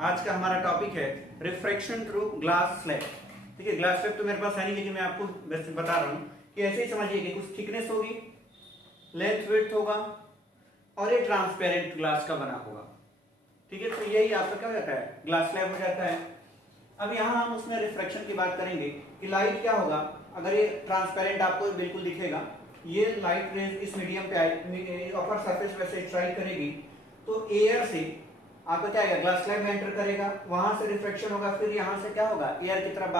आज का हमारा टॉपिक है रिफ्रैक्शन थ्रू ग्लास स्लैब। ठीक है, ग्लास स्लैब तो मेरे पास है नहीं, लेकिन मैं आपको वैसे बता रहा हूँ कि ऐसे ही समझिए कि कुछ थिकनेस होगी, लेंथ विड्थ होगा और ये ट्रांसपेरेंट ग्लास का बना होगा। ठीक है, तो यही आपका क्या हो जाता है, ग्लास स्लैब हो जाता है। अब यहाँ हम उसमें रिफ्रैक्शन की बात करेंगे कि लाइट क्या होगा। अगर ये ट्रांसपेरेंट आपको बिल्कुल दिखेगा, ये लाइट रेज इस मीडियम पे अपर सरफेस पे से स्ट्राइक करेगी तो एयर से आपका क्या आएगा, ग्लास स्लैब में एंटर करेगा, वहां से रिफ्रैक्शन होगा, फिर यहां से क्या होगा, एयर की तरफ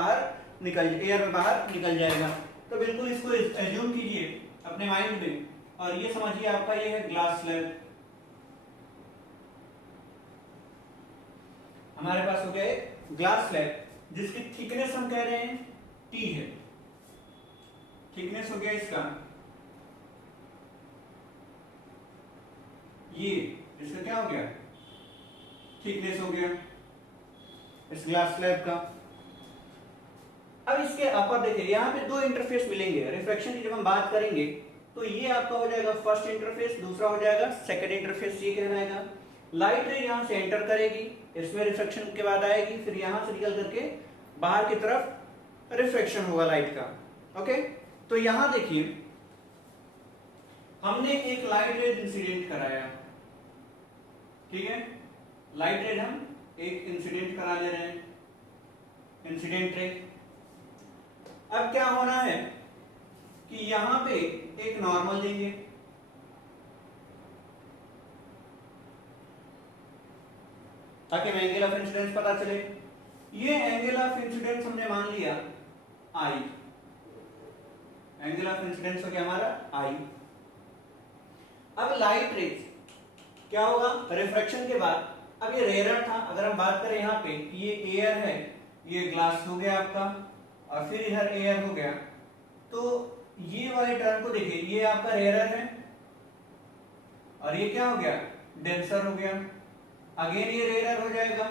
एयर में बाहर निकल जाएगा। तो बिल्कुल इसको एज्यूम कीजिए अपने माइंड में और ये समझिए आपका ये है ग्लास स्लैब। हमारे पास हो गया ग्लास स्लैब जिसकी थिकनेस हम कह रहे हैं टी है। थिकनेस हो गया इसका, ये इसका क्या हो गया, थिकनेस हो गया इस ग्लास स्लैब का। अब इसके अपर देखिए, यहां पे दो इंटरफेस मिलेंगे। रिफ्रैक्शन की जब हम बात करेंगे तो ये आपका हो जाएगा फर्स्ट इंटरफेस, दूसरा हो जाएगा सेकंड इंटरफेस। ये कहलाएगा लाइट रे यहां से एंटर करेगी, इसमें रिफ्रैक्शन के बाद आएगी, फिर यहां से निकल करके बाहर की तरफ रिफ्रैक्शन होगा लाइट का। ओके, तो यहां देखिए हमने एक लाइट रे इंसिडेंट कराया। ठीक है, लाइट रे हम एक इंसिडेंट करा ले रहे हैं, इंसिडेंट रे। अब क्या होना है कि यहां पे एक नॉर्मल देंगे, ताकि एंगल ऑफ इंसिडेंस पता चले। ये एंगल ऑफ इंसिडेंस हमने मान लिया आई, एंगल ऑफ इंसिडेंस हो गया हमारा आई। अब लाइट रेज क्या होगा, रिफ्रैक्शन के बाद, अब ये रेयर था, अगर हम बात करें यहाँ पे ये एयर है, ये ग्लास हो गया आपका और फिर इधर एयर हो गया, तो ये वाले टर्म को देखिए, ये आपका रेयर है और ये क्या हो गया, डेंसर हो गया। अगेन ये रेयर हो जाएगा,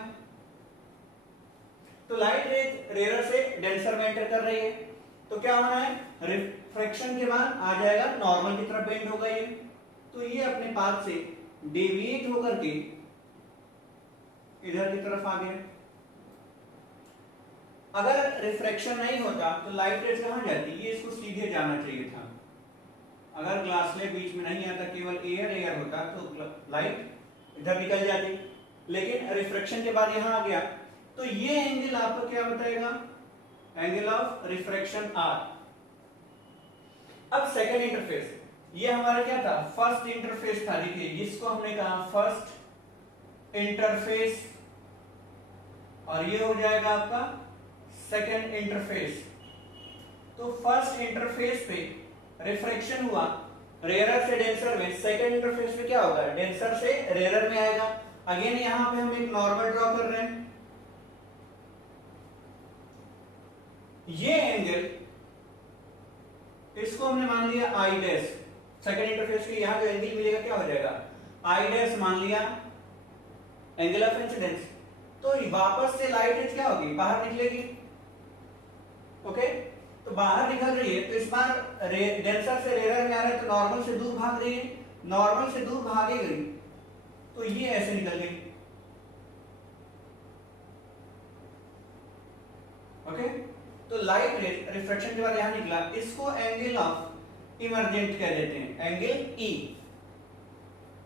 तो लाइट रेज रेयर से डेंसर में एंटर कर रही है, तो क्या होना है, रिफ्रैक्शन के बाद आ जाएगा नॉर्मल की तरफ बेंड होगा ये, तो ये अपने पाथ से डेविएट होकर के इधर की तरफ आ गया। अगर रिफ्रैक्शन नहीं होता तो लाइट रेज कहां जाती, ये इसको सीधे जाना चाहिए था। अगर ग्लास स्लैब बीच में नहीं आता, केवल एयर होता तो लाइट इधर निकल जाती, लेकिन रिफ्रैक्शन के बाद यहां आ गया, तो ये एंगल आपको क्या बताएगा, एंगल ऑफ रिफ्रैक्शन आर। अब सेकंड इंटरफेस, ये हमारा क्या था, फर्स्ट इंटरफेस था। देखिए इसको हमने कहा फर्स्ट इंटरफेस और ये हो जाएगा आपका सेकंड इंटरफेस। तो फर्स्ट इंटरफेस पे रिफ्रैक्शन हुआ रेयर से डेंसर में, सेकंड इंटरफेस पे क्या होगा, डेंसर से रेयर में आएगा। अगेन यहां पे हम एक नॉर्मल ड्रॉ कर रहे हैं, ये एंगल इसको हमने मान लिया आई डैश। सेकंड इंटरफेस के यहां जो एंगल मिलेगा क्या हो जाएगा, आई डैश मान लिया एंगल ऑफ इंसिडेंस। तो वापस से लाइट रेज क्या होगी, बाहर निकलेगी। ओके, तो बाहर निकल रही है, तो इस बार डेंसर से रेयर में आ रहा है, तो नॉर्मल से दूर भाग रही है, नॉर्मल से दूर भागेगी तो ये ऐसे निकल गई। ओके, तो लाइट रेज रिफ्रैक्शन के बाद यहां निकला, इसको एंगल ऑफ इमर्जेंट कह देते हैं, angle E,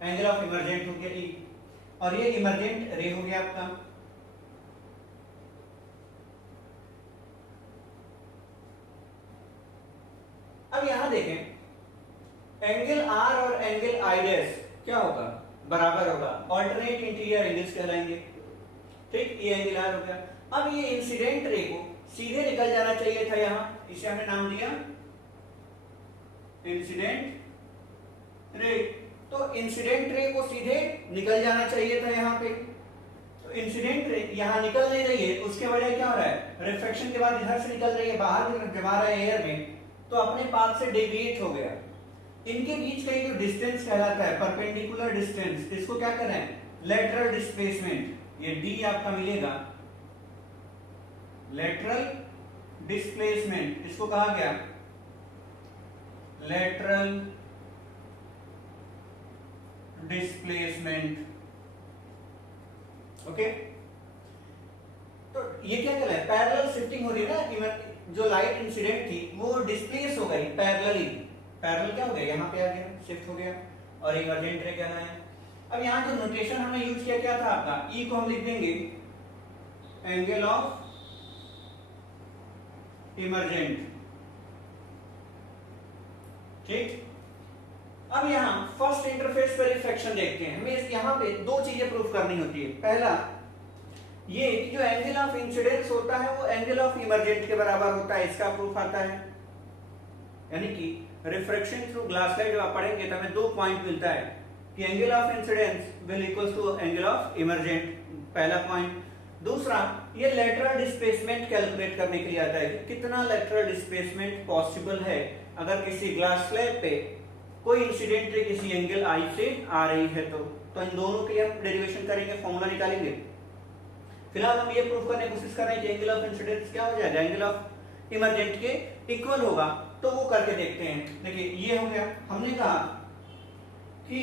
angle of emergent हो गया ई, और ये इमर्जेंट रे हो गया आपका। अब यहां देखें, एंगल आर और एंगल आई डैश क्या होगा, बराबर होगा, ऑल्टरनेट इंटीरियर एंगल्स कहलाएंगे। ठीक, ये एंगल आर हो गया। अब ये इंसिडेंट रे को सीधे निकल जाना चाहिए था यहां, इसे हमने नाम दिया इंसिडेंट रे। तो इंसिडेंट रे को सीधे निकल जाना चाहिए था यहां पे, तो इंसिडेंट रे यहां निकल नहीं रही है, उसके वजह क्या हो रहा है, रिफ्रैक्शन के बाद इधर से निकल रही है, बाहर की तरफ जमा रहा है एयर में, तो अपने पाथ से डेविएट हो गया। इनके बीच का जो डिस्टेंस कहलाता है परपेंडिकुलर डिस्टेंस, इसको क्या करना है, लेटरल डिस्प्लेसमेंट, ये डी आपका मिलेगा लेटरल डिस्प्लेसमेंट, इसको कहा गया लेटरल डिस्प्लेसमेंट। ओके, ये क्या कहलाता है, पैरेलल शिफ्टिंग हो रही है ना, जो लाइट इंसिडेंट थी वो डिस्प्लेस हो गई पैरेलली, पैरेलल क्या हो गया, यहाँ पे आ गया, शिफ्ट हो गया, और इमर्जेंट रे कहना है। अब यहाँ जो नोटेशन हमने यूज किया क्या था आपका, ई को हम लिख देंगे एंगल ऑफ इमर्जेंट, ठीक। अब यहाँ फर्स्ट इंटरफेस पर रिफ्लेक्शन देखते हैं, हमें यहाँ पे दो चीजें प्रूफ करनी होती है। पहला ये कि जो एंगल ऑफ इंसिडेंस होता है वो एंगल ऑफ इमर्जेंट के बराबर होता है, इसका प्रूफ आता है। यानी कि रिफ्रैक्शन थ्रू ग्लास लाइट जब आप पढ़ेंगे तो हमें दो पॉइंट मिलता है कि angle of incidence will equals to angle of emergent, पहला पॉइंट। दूसरा, ये लेटरल डिस्प्लेसमेंट कैलकुलेट करने के लिए आता है कि कितना लेटरल डिस्प्लेसमेंट पॉसिबल है अगर किसी ग्लास स्लैब पे कोई इंसिडेंट रे किसी एंगल आई से आ रही है। तो इन दोनों की हम डेरिवेशन करेंगे, फॉर्मूला निकालेंगे। फिलहाल हम ये प्रूफ करने की कोशिश कर रहे हैं कि एंगल ऑफ इंसिडेंस क्या हो जाएगा, एंगल ऑफ इमर्जेंट के इक्वल होगा, तो वो करके देखते हैं। देखिए ये हो गया, हमने कहा कि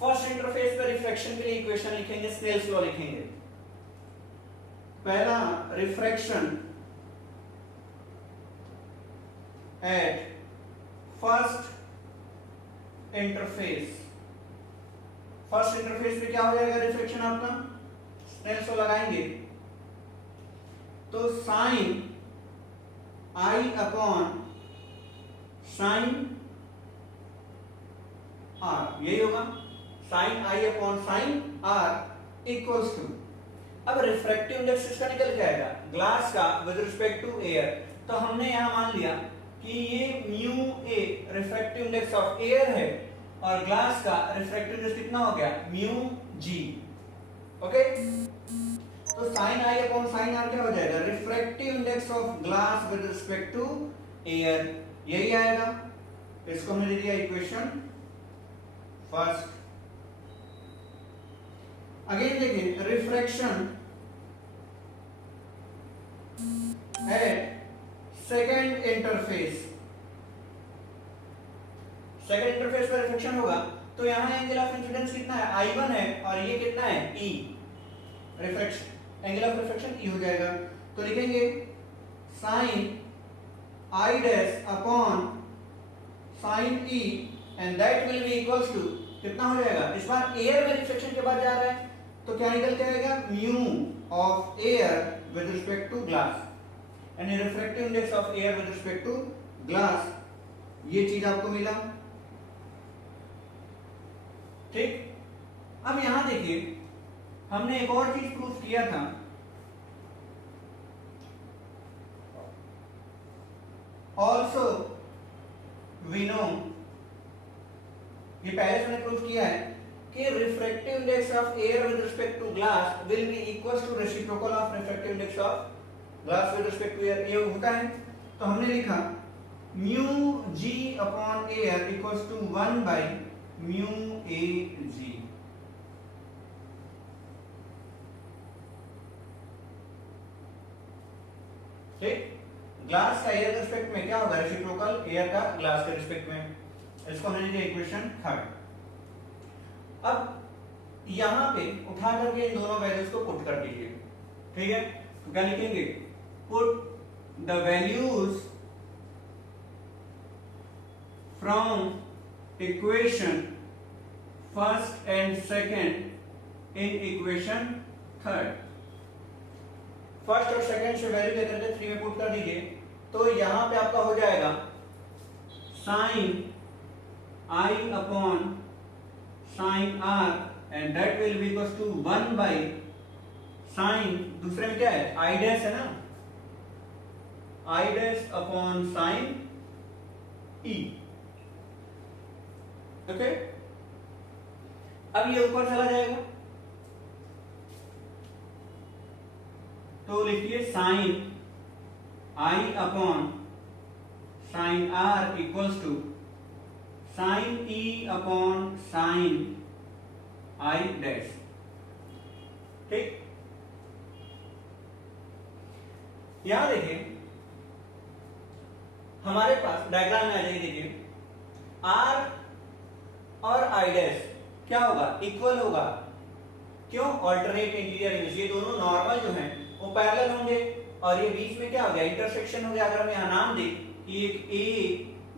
फर्स्ट इंटरफेस पर रिफ्रैक्शन के लिए इक्वेशन लिखेंगे, स्नेल्स लॉ लिखेंगे। पहला, refraction at first interface, first interface पे क्या हो जाएगा रिफ्लेक्शन आपका, स्नेल्स लॉ लगाएंगे तो sine I upon sine R, यही होगा, sine I upon sine R equals to, अब रिफ्रैक्टिव इंडेक्स इसका निकल के आएगा ग्लास का विद रिस्पेक्ट टू एयर। तो हमने यहां मान लिया कि ये mu A refractive index of air है और ग्लास का रिफ्रैक्टिव इंडेक्स कितना हो गया, म्यू जी। ओके, तो sine I upon sine R क्या हो जाएगा, refractive index of glass with respect to air, यही आएगा। इसको हमने ले लिया इक्वेशन फर्स्ट। अगेन देखिए, refraction at second interface, second interface पर रिफ्लेक्शन होगा तो यहां एंगल ऑफ इंसिडेंस कितना है, I1 है, और ये कितना है, E, refraction angle of reflection E हो जाएगा। तो लिखेंगे sine I dash upon sine E and that will be equals to, कितना हो जाएगा, इस बार एयर में रिफ्लेक्शन के बाद जा रहा है तो क्या निकल के आएगा, mu of air with respect to glass, यानी refractive index of air with respect to glass, ये चीज आपको मिला, ठीक। अब यहां देखिए, हमने एक और चीज प्रूफ किया था, ऑल्सो वी नो, ये पहले से प्रूफ किया है कि refractive index of air with respect to glass will be equals to reciprocal of refractive index of glass with respect to air, ये होता है। तो हमने लिखा mu G upon air equals to 1 by mu A G, ठीक। Glass का air के respect में क्या होगा, रेसिप्रोकल एयर का ग्लास के रिस्पेक्ट में, इसको हमने लिया इक्वेशन थर्ड। अब यहां पे उठा करके इन दोनों वैल्यूज को पुट कर दीजिए, ठीक है। तो क्या लिखेंगे, put the values from equation first and second in equation third, first और सेकंड से वैल्यू लेकर के 3 में पुट कर दीजिए। तो यहां पे आपका हो जाएगा sine I upon sine R and that will be equals to 1 by sine, दूसरे में क्या है, आई डैश है ना, I dash upon sine E, okay. अब ये ऊपर चला जाएगा तो लिखिए sine I upon sine R equals to sine E upon sine I dash, ठीक। यहां देखिए हमारे पास डायग्राम में आ जाइए, देखिए आर और आई डैश क्या होगा, इक्वल होगा, क्यों, ऑल्टरनेट इंटीरियर इमेज, ये दोनों नॉर्मल जो है वो पैरेलल होंगे और ये बीच में क्या हो गया, इंटरसेक्शन हो गया। अगर हम यहाँ नाम दें कि एक ए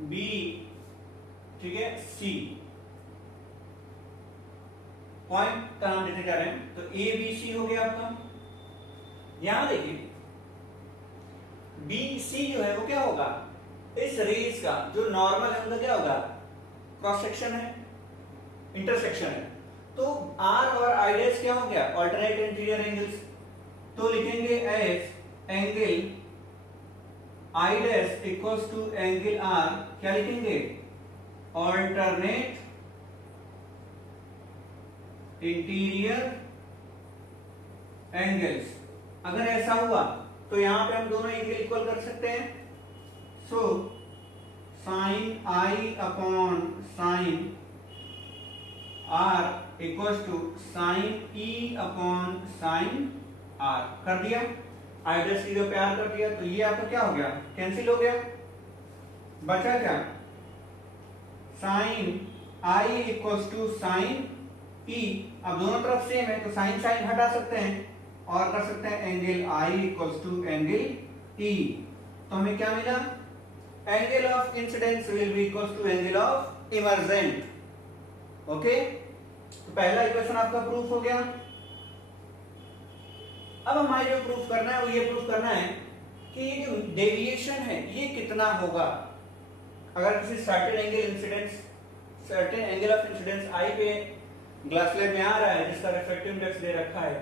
बी, ठीक है, सी पॉइंट का नाम देते जा रहे हैं, तो ए बी सी हो गया आपका। यहां देखिए बी सी जो है वो क्या होगा, इस रेस का जो नॉर्मल है उनका क्या होगा, क्रॉस सेक्शन है, इंटरसेक्शन है। तो आर और आई डैश क्या हो गया, अल्टरनेट इंटीरियर एंगल्स। तो लिखेंगे S angle I dash equals to angle R, क्या लिखेंगे, अल्टरनेट इंटीरियर एंगल्स। अगर ऐसा हुआ तो यहां पे हम दोनों एंगल इक्वल कर सकते हैं। So sine I upon sine R equals to sine E upon sine R कर दिया, आई डैश की जो प्यार कर दिया। तो ये आपका क्या हो गया, कैंसिल हो गया, बचा क्या, sine i equals to sine e. अब दोनों तरफ सेम है तो साइन साइन हटा सकते हैं और कर सकते हैं angle I equals to angle E. तो हमें क्या मिला, angle of incidence will be equals to angle of emergent. Okay, तो पहला इक्वेशन आपका प्रूफ हो गया। अब हमारे जो प्रूफ करना है वो ये प्रूफ करना है कि ये जो डेविएशन है ये कितना होगा। अगर किसी certain angle incidence, certain angle of incidence i पे ग्लास स्लैब में आ रहा है जिसका रिफ्रैक्टिव इंडेक्स दे रखा है,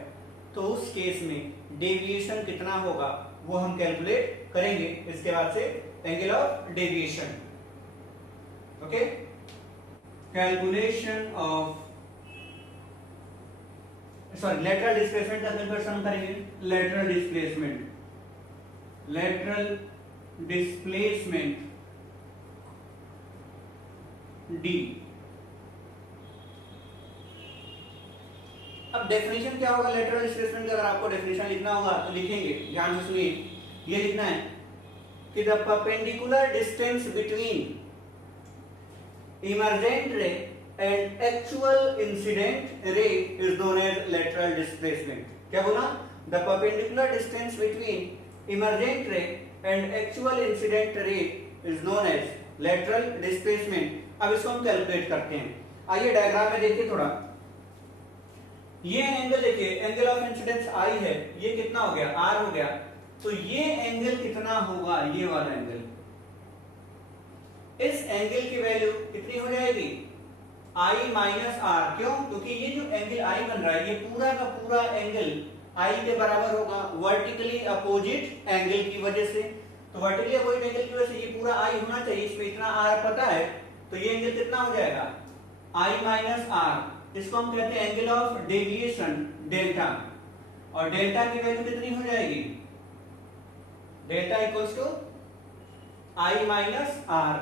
तो उस केस में डेविएशन कितना होगा वो हम कैलकुलेट करेंगे इसके बाद से, angle of deviation. Okay, calculation of sorry lateral displacement का कैलकुलेशन करेंगे। Lateral displacement, lateral displacement D. अब डेफिनेशन क्या होगा लेटरल डिस्प्लेसमेंट का, अगर आपको डेफिनेशन लिखना होगा तो लिखेंगे, ध्यान से सुनिए। ये लिखना है कि the perpendicular distance between emergent ray and actual incident ray is known as lateral displacement. क्या बोला, the perpendicular distance between emergent ray and actual incident ray is known as lateral displacement. अब इसको हम कैलकुलेट करते हैं। आइए diagram में देखिए थोड़ा, ये एंगल देखिए, एंगल ऑफ इंसिडेंस आई है, ये कितना हो गया, आर हो गया। तो ये एंगल कितना होगा, ये वाला एंगल, इस एंगल की वैल्यू कितनी हो जाएगी, आई माइनस आर। क्यों, क्योंकि ये जो एंगल आई बन रहा है ये पूरा का पूरा एंगल आई के बराबर होगा वर्टिकली अपोजिट एंगल की वजह से। तो वर्टिकली अपोजिट एंगल की वजह से ये पूरा आई होना चाहिए, इसमें इतना आर पता है, तो ये एंगल कितना हो जाएगा, आई माइनस आर। इसको हम कहते हैं एंगल ऑफ डेविएशन डेल्टा, और डेल्टा की वैल्यू कितनी हो जाएगी, delta equals to i minus r.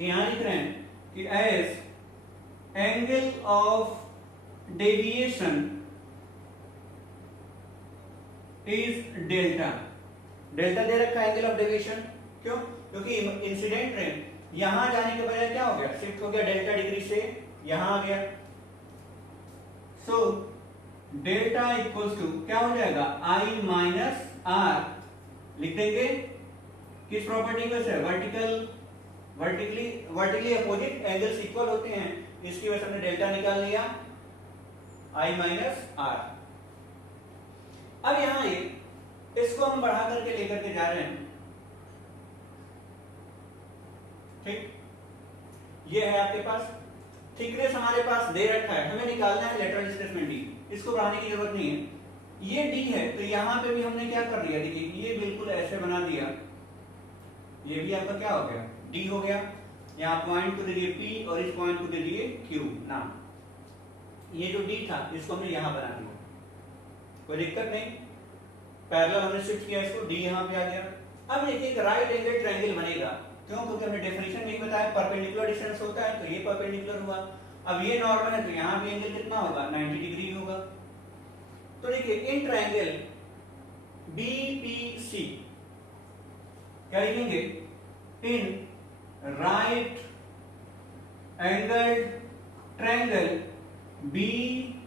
यहां लिख रहे हैं कि as angle of deviation is delta. Delta दे रखा है एंगल ऑफ डेविएशन, क्यों, क्योंकि इंसिडेंट रे यहां जाने के बजाय क्या हो गया, शिफ्ट हो गया डेल्टा डिग्री से यहां आ गया। सो डेल्टा इक्वल्स टू क्या हो जाएगा, आई माइनस आर। लिख देंगे किस प्रॉपर्टी को से, वर्टिकली अपोजिट एंगल्स इक्वल होते हैं, इसकी वजह से हमने डेल्टा निकाल लिया, आई माइनस आर। अब यहां इसको हम बढ़ा करके लेकर के जा रहे हैं, ठीक, ये है आपके पास थिकनेस हमारे पास दे रखा है, हमें निकालना है लेटरल डिस्प्लेसमेंट डी, इसको बढ़ाने की जरूरत नहीं है। ये डी है तो यहां पे भी हमने क्या कर दिया, देखिए ये बिल्कुल ऐसे बना दिया, ये भी आपका क्या हो गया, डी हो गया। यहाँ पॉइंट को दे दिए पी और इस पॉइंट को दे दिए क्यू नाम। ये जो डी था इसको हमने यहां बना दिया, कोई दिक्कत नहीं, पैरेलल हमने शिफ्ट किया इसको, डी यहां पे आ गया। अब देखिए एक राइट एंगल ट्रायंगल बनेगा, क्यों, क्योंकि हमने डेफिनेशन में ही बताया परपेंडिकुलर डिस्टेंस होता है, तो ये परपेंडिकुलर हुआ। अब ये नॉर्मल है तो यहां भी एंगल कितना होगा, 90 डिग्री होगा। तो देखिए इन ट्रायंगल बीपीसी क्या लिखेंगे, in right angle triangle BPC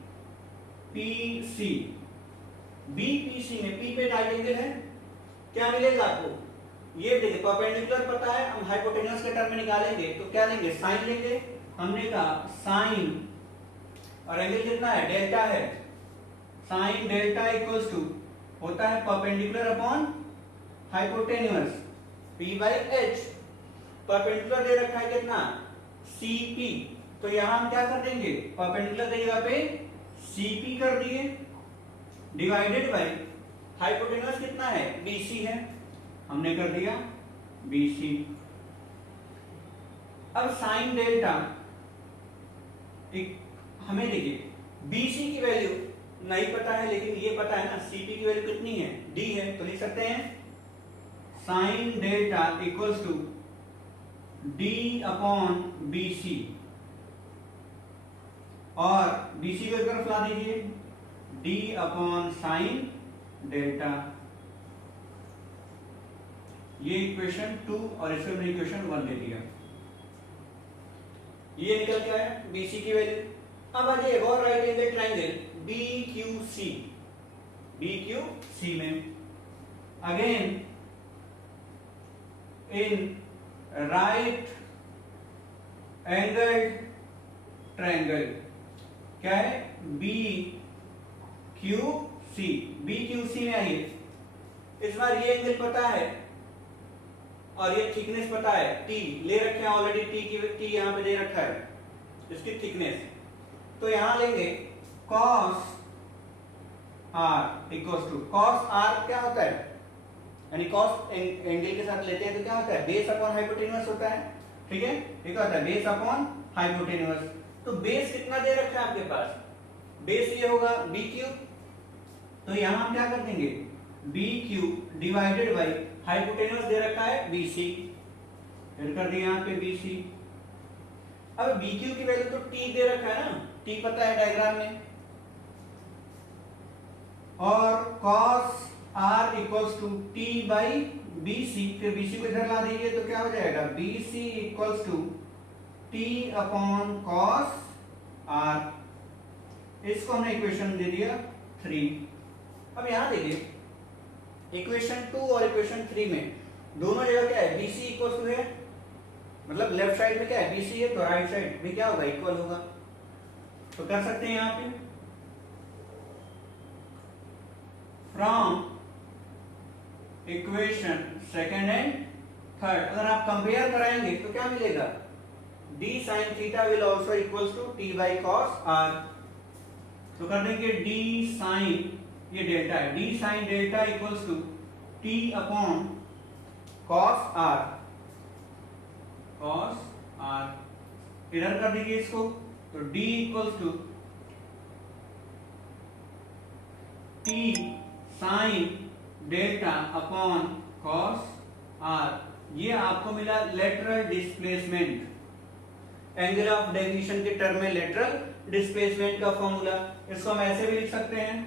BPC में पी पे राइट एंगल है, क्या मिलेगा आपको? ये देखिए परपेंडिकुलर पता है, हम हाइपोटेन्यूज के टर्म में निकालेंगे तो क्या लेंगे? साइन लेंगे। हमने कहा साइन और एंगल कितना है? डेल्टा है। साइन डेल्टा इक्वल्स टू होता है perpendicular upon hypotenuse p by H. Perpendicular दे रखा है कितना? cp, तो यहां हम क्या कर देंगे? परपेंडिकुलर की जगह पे cp कर दिए, डिवाइडेड बाय हाइपोटेन्यूज कितना है? bc है, हमने कर दिया bc। अब साइन डेल्टा हमें देखिए bc की वैल्यू नहीं पता है, लेकिन ये पता है ना cp की वैल्यू कितनी है? d है, तो लिख सकते हैं sine delta equals to d upon bc, और bc को एक तरफ ला दीजिए, d अपॉन साइन डेल्टा। ये इक्वेशन 2 और इसमें हमने इक्वेशन 1 ले लिया। ये निकल क्या है? bc की वैल्यू। अब आ जाए एक और right angle triangle BQC, BQC में again in right angle triangle क्या है? BQC। BQC में आइए, इस बार ये एंगल पता है और ये थिकनेस पता है, T ले रखे हैं ऑलरेडी, T यहां पे दे रखा है इसकी थिकनेस। तो यहां लेंगे cos r equals to cos r क्या होता है? यानी cos एंगल के साथ लेते हैं तो क्या होता है? बेस अपॉन हाइपोटेन्यूज होता है, ठीक है? ये क्या होता है? Base upon hypotenuse. तो बेस कितना दे रखा है आपके पास? बेस ये होगा BQ, तो यहां हम क्या कर देंगे? BQ डिवाइडेड बाय हाइपोटेन्यूज दे रखा है BC, फिर कर दिया यहां पे BC। अब BQ की वैल्यू तो T दे रखा है ना, T पता है डायग्राम में, और cos r equals to T by BC, फिर BC को इधर ला दीजिए तो क्या हो जाएगा? BC equals to T upon cos r। इसको हमने इक्वेशन दे दिया 3। अब यहां देखिए इक्वेशन 2 और इक्वेशन 3 में दोनों जगह क्या है? BC इक्वल्स टू है, मतलब लेफ्ट साइड में क्या है? BC है, तो राइट साइड में क्या होगा? इक्वल होगा। तो कर सकते हैं यहां पे from equation second and third, अगर आप कंपेयर कराएंगे तो क्या मिलेगा? d sin theta will also equals to t by cos r। तो कर देंगे d sin, ये डेल्टा है, d sin delta equals to t upon cos r, cos r इधर कर दीजिए इसको, तो d equals to t sin delta upon cos r। ये आपको मिला lateral displacement, angle of deviation के टर्म में लेटरल डिस्प्लेसमेंट का फॉर्मूला। इसको हम ऐसे भी लिख सकते हैं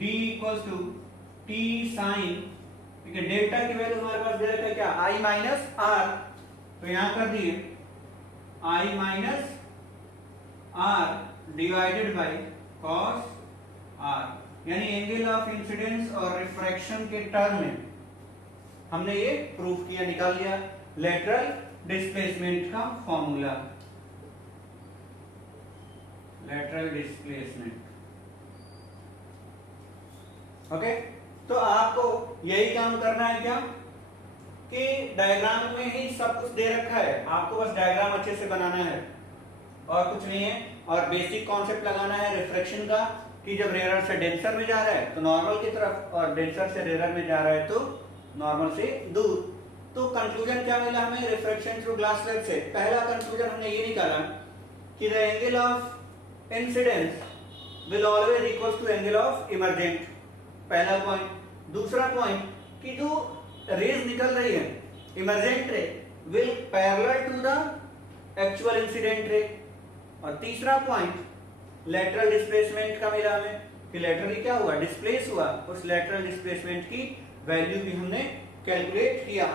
d equals to t sin, ठीक है, डेल्टा की वैल्यू हमारे पास दे रखा है क्या? I माइनस r, तो यहां कर दिए I minus r divided by cos r, यानी एंगल ऑफ इंसिडेंस और रिफ्रैक्शन के टर्म में हमने ये प्रूफ किया, निकाल लिया लेटरल डिस्प्लेसमेंट का फॉर्मूला, लेटरल डिस्प्लेसमेंट। ओके, तो आपको यही काम करना है क्या कि डायग्राम में ही सब कुछ दे रखा है, आपको बस डायग्राम अच्छे से बनाना है और कुछ नहीं है। और बेसिक कॉन्सेप्ट लगाना है रिफ्रैक्शन का कि जब रेयर से डेंसर में जा रहा है तो नॉर्मल की तरफ, और डेंसर से रेयर में जा रहा है तो नॉर्मल से दूर। तो कंक्लूजन क्या मिला हमें रिफ्रैक्शन थ्रू ग्लास स्लैब से? पहला कंक्लूजन हमने ये निकाला कि the angle of incidence will always equals to angle of emergent, पहला पॉइंट। दूसरा पॉइंट कि जो रेज निकल रही है emergent ray will parallel to the actual incident ray. और तीसरा पॉइंट लेटरल डिस्प्लेसमेंट का मिला हमें कि लेटरली क्या हुआ? डिस्प्लेस हुआ, उस लेटरल डिस्प्लेसमेंट की वैल्यू भी हमने कैलकुलेट किया,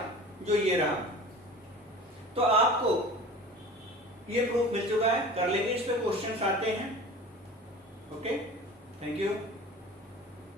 जो ये रहा। तो आपको ये प्रूफ मिल चुका है, कर लेंगे, इस पे क्वेश्चंस आते हैं। Okay, thank you.